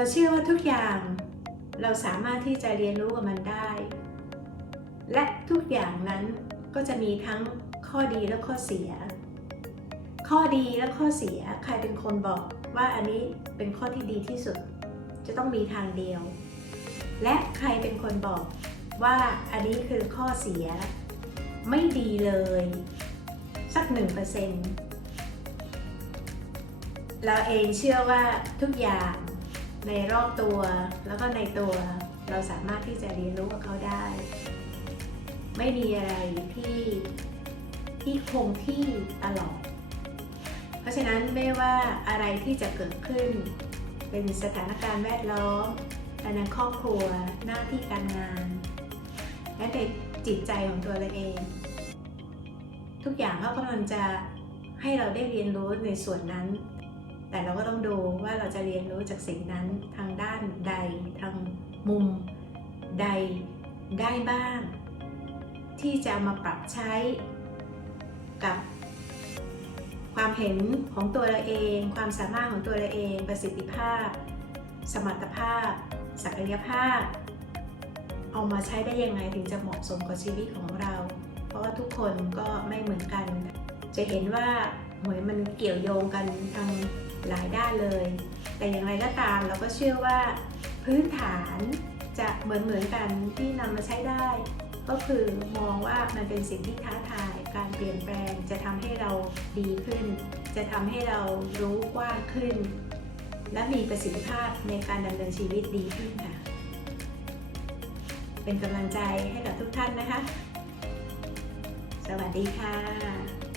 เราเชื่อว่าทุกอย่างเราสามารถที่จะเรียนรู้กับมันได้ และทุกอย่างนั้นก็จะมีทั้งข้อดีและข้อเสีย ข้อดีและข้อเสียใครเป็นคนบอกว่าอันนี้เป็นข้อที่ดีที่สุด จะต้องมีทางเดียว และใครเป็นคนบอกว่าอันนี้คือข้อเสีย ไม่ดีเลย สักหนึ่งเปอร์เซ็นต์เราเองเชื่อว่าทุกอย่าง ในรอบตัว แล้วก็ในตัวเราสามารถที่จะเรียนรู้กับเขาได้ ไม่มีอะไรที่ที่คงที่ตลอด เพราะฉะนั้นไม่ว่าอะไรที่จะเกิดขึ้น เป็นสถานการณ์แวดล้อมในครอบครัวหน้าที่การงาน และในจิตใจของตัวเราเอง ทุกอย่างเขากำลังจะให้เราได้เรียนรู้ในส่วนนั้น แต่เราก็ต้องดูว่าเราจะเรียนรู้จากสิ่งนั้นทางด้านใดทางมุมใดได้บ้าง ที่จะมาปรับใช้กับความเห็นของตัวเราเอง ความสามารถของตัวเราเอง ประสิทธิภาพ สมรรถภาพ ศักยภาพ เอามาใช้ได้ยังไงถึงจะเหมาะสมกับชีวิตของเรา เพราะว่าทุกคนก็ไม่เหมือนกัน จะเห็นว่าเหมือนมันเกี่ยวโยงกันทาง หลายด้านเลย แต่อย่างไรก็ตามเราก็เชื่อว่า พื้นฐานจะเหมือนเหมือนๆกันที่นำมาใช้ได้ ก็คือมองว่ามันเป็นสิ่งที่ท้าทาย การเปลี่ยนแปลงจะทำให้เราดีขึ้น จะทำให้เรารู้กว้างขึ้น และมีประสิทธิภาพในการดำเนินชีวิตดีขึ้นค่ะ เป็นกำลังใจให้กับทุกท่านนะคะ สวัสดีค่ะ